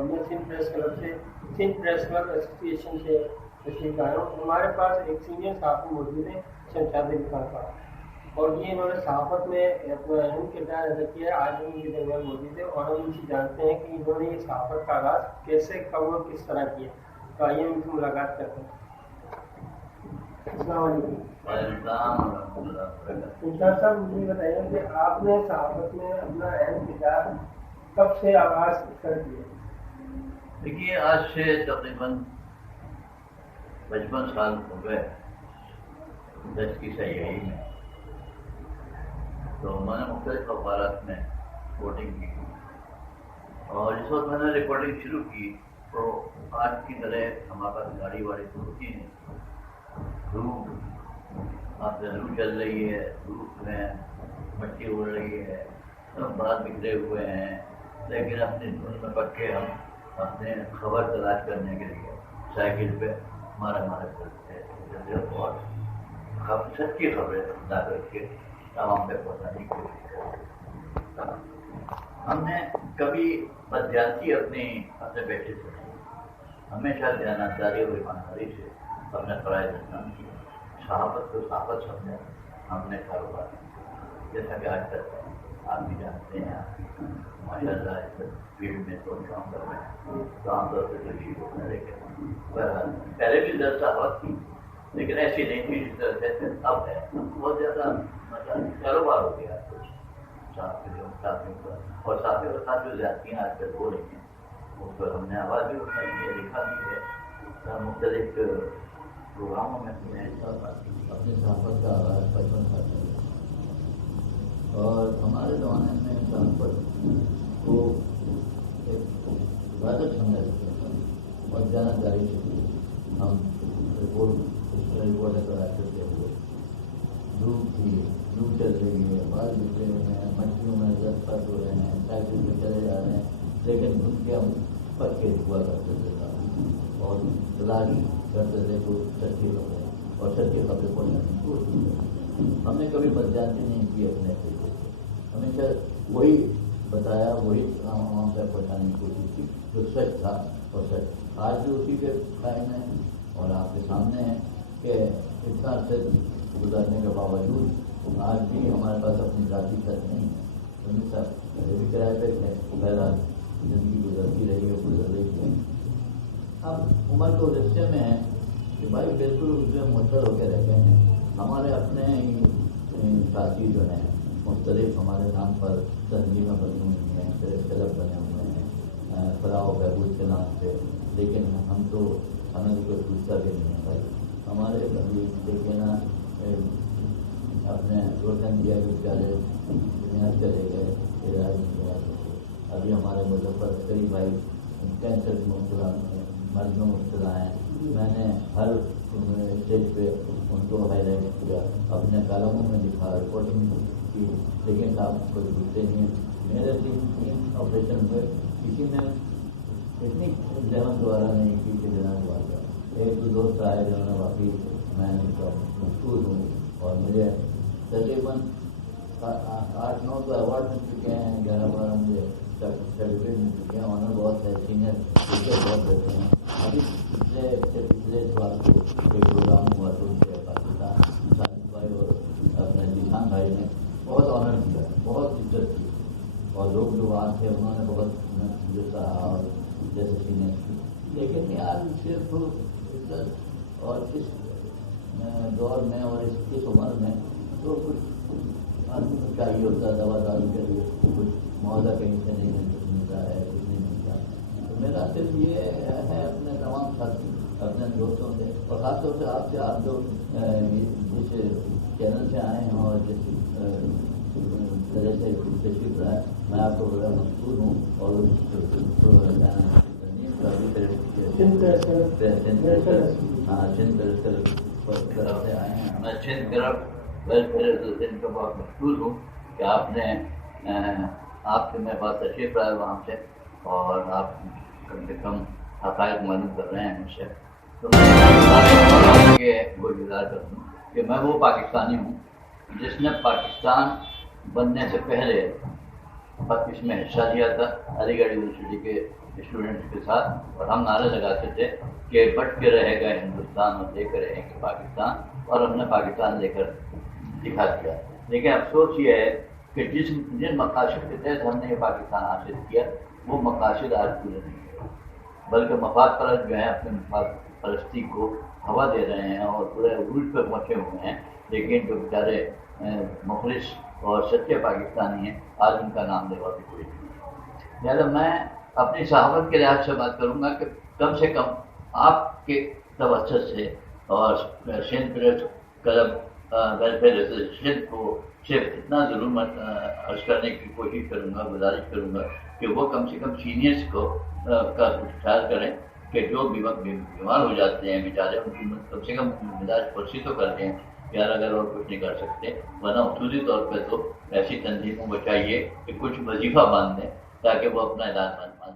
اور میں Sindh press club association سے تشریف لایا ہوں. ہمارے پاس ایک سینئر صحافی موجود ہیں شمشاد علی خان صاحب، اور یہ انہوں نے صحافت میں اپنا اہم کردار ادا کیا ہے. آج ہم ان کے درمیان موجود ہے اور ہم ان سے جانتے ہیں کہ انہوں نے یہ صحافت کا آغاز کیسے کب اور کس طرح کیا. تو آئیے ان سے ملاقات کرتے ہیں. السلام علیکم. انشاء صاحب مجھے بتائیے کہ آپ نے صحافت میں اپنا اہم کردار کب سے آغاز کر دیا؟ دیکھیے آج سے تقریباً 55 سال ہو گئے 10 کی سیاحی میں. تو میں نے مختلف اخبارات میں رپورٹنگ کی، اور اس وقت میں نے رپورٹنگ شروع کی تو آج کی طرح ہمارے پاس گاڑی واڑی تو ہوتی نہیں. دھوپ آپ سے لو چل رہی ہے، دھوپ میں مٹی اڑ رہی ہے، سب بال بکھرے ہوئے ہیں، لیکن اپنی دھن میں پکے ہم اپنے خبر تلاش کرنے کے لیے سائیکل پہ مارے کرتے ہیں اور سچی خبریں لا کر کے عوام پہ پہنچانے کی کوشش کرتے ہیں. ہم نے کبھی بدزیادتی اپنے بیٹے سے نہیں، ہمیشہ دیانتداری اور ایمانداری سے اپنے فرائض انجام کیا. صحافت کو صحافت سمجھا، ہم نے کاروبار جیسا کہ آج تک آپ بھی جانتے ہیں. ماشاء اللہ اس فیلڈ میں تو کام کر رہے ہیں تو عام طور پہ تشریف ہونا رہے. پہلے بھی در صحافت تھی لیکن ایسی نہیں تھی جس طرح سے اب ہے. بہت زیادہ مطلب کاروبار ہو گیا ساتھیوں کا، اور ساتھیوں کے ساتھ جو زیادتیاں آج کل ہو رہی ہیں اس پر ہم نے آواز بھی اٹھائی ہے، لکھا بھی ہے. مختلف پروگراموں میں ہم نے اپنی صحافت کا آغاز 55 سال سے، اور ہمارے زمانے میں صحافت کو عبادت سمجھا جاتا تھا اور جانکاری سے ہم رپورٹیں کراتے تھے. دھوپ تھی، لو چل رہی ہے، بال بکھرے ہوئے ہیں، مٹیوں میں لطپت ہو رہے ہیں، سائیکل پہ چلے جا رہے ہیں، لیکن دھوپ کے ہم پکے ہوا کرتے تھے اور تلاش کرتے تھے تو سچی خبریں اور سچی خبریں پڑھنے کی کوشش کرتے. ہم نے کبھی بدزیادتی نہیں کی اپنے طریقے سے، ہمیشہ وہی بتایا، وہی عوام تک پہنچانے کی کوشش کی جو سچ تھا. اور سچ آج بھی اسی کے قائم ہے اور آپ کے سامنے ہے کہ اتنا عرصے گزارنے کے باوجود آج بھی ہمارے پاس اپنی ذاتی چھت نہیں ہے. ہمیشہ بھی کرایہ پہ پہلا زندگی گزرتی رہی ہے، گزر رہی ہے. اب عمر تو رشتے میں ہے کہ بھائی بالکل اس میں متر ہو کے رہتے ہیں. ہمارے اپنے ساتھی جو ہیں مختلف ہمارے نام پر تنظیمیں بنی ہوئی ہیں، پریس کلب بنے ہوئے ہیں فلاح و بہبود کے نام سے، لیکن ہم تو ہمیں تو کوئی پوچھتا بھی نہیں ہے. بھائی ہمارے ابھی دیکھیں نا اپنے روشن دیا وشالیہ دنیا چلے گئے، علاج نہیں آ سکے. ابھی ہمارے مظفر عسکری بھائی کینسر کی مبتلا مرض میں مبتلا ہیں. میں نے ہر اسٹیج پہ ان کو ہائی لائٹ کیا، اپنے کالموں میں لکھا، رپورٹنگ کی، لیکن آپ کوئی پوچھتے نہیں ہیں. میرے 3 آپریشن ہوئے، کسی نے اتنی زحمت دوبارہ نہیں کی کہ جناب ہوا تھا. 1-2 دوست آئے جنہوں نے واقعی میں مشہور ہوں اور مجھے تقریباً 8-9 تو ایوارڈ مل چکے ہیں، 11-12 مجھے سرٹیفکیٹ مل چکے ہیں. انہوں نے بہت ہے سینئر ٹیچر بہت دیتے ہیں. ابھی پچھلے سال کو ایک پروگرام ہوا تو ان کے پاکستان ساجد بھائی اور اپنے جیشان بھائی نے بہت آنر کیا، بہت عزت کی، اور لوگ جو وہاں تھے انہوں نے بہت عزت کہا اور جیسے سینئر کی. لیکن یار صرف عزت اور اس دور میں اور اس عمر میں تو کچھ آدمی کو چاہیے ہوتا ہے دوا داری کے لیے، کچھ معاوضہ کہیں سے نہیں ملتا ہے، کچھ نہیں ملتا. تو میرا صرف یہ ہے اپنے تمام ساتھی اپنے دوستوں سے اور خاص طور سے آپ سے، آپ جو جس چینل سے آئے ہیں اور جس طرح سے تشریف رہا ہے، میں آپ کو بڑا مشکور ہوں. اور سندھ طرف سے آئے ہیں، میں سندھ طرف ویلفیئر ایسوسیشن کا بہت مشکور ہوں کہ آپ نے آپ کے میرے پاس تشریف رہا ہے وہاں سے، اور آپ کم سے کم حقائق معلوم کر رہے ہیں مجھ سے. تو میں یہ گزار کروں کہ میں وہ پاکستانی ہوں جس نے پاکستان بننے سے پہلے اس میں حصہ لیا تھا. علی گڑھ یونیورسٹی کے اسٹوڈنٹس کے ساتھ، اور ہم نعرے لگاتے تھے کہ بٹ کے رہے گا ہندوستان اور لے کر رہیں گے پاکستان، اور ہم نے پاکستان لے کر دکھا دیا۔ لیکن افسوس یہ ہے کہ جن مقاصد کے تحت ہم نے یہ پاکستان حاصل کیا وہ مقاصد آج پورے نہیں ہوئے، بلکہ مفاد پرست جو ہیں اپنے مفاد پرستی کو ہوا دے رہے ہیں اور پورے عروج پہ پہنچے ہوئے ہیں، لیکن جو بیچارے مخلص اور سچے پاکستانی ہیں آج ان کا نام لیوا بھی کوئی نہیں ہے۔ لہٰذا میں اپنی صحافت کے لحاظ سے بات کروں گا کہ کم سے کم آپ کے توسط سے اور Sindh press club welfare association کو صرف اتنا ضرور عرض کرنے کی کوشش کروں گا، گزارش کروں گا کہ وہ کم سے کم سینئرس کو کا کچھ خیال کریں کہ جو بیمار ہو جاتے ہیں بیچارے، ان کی کم سے کم مزاج پرسی تو کر دیں یار، اگر اور کچھ نہیں کر سکتے، ورنہ اصولی طور پہ تو ایسی تنظیموں کو چاہیے کہ کچھ وظیفہ باندھ دیں تاکہ وہ اپنا علاج مان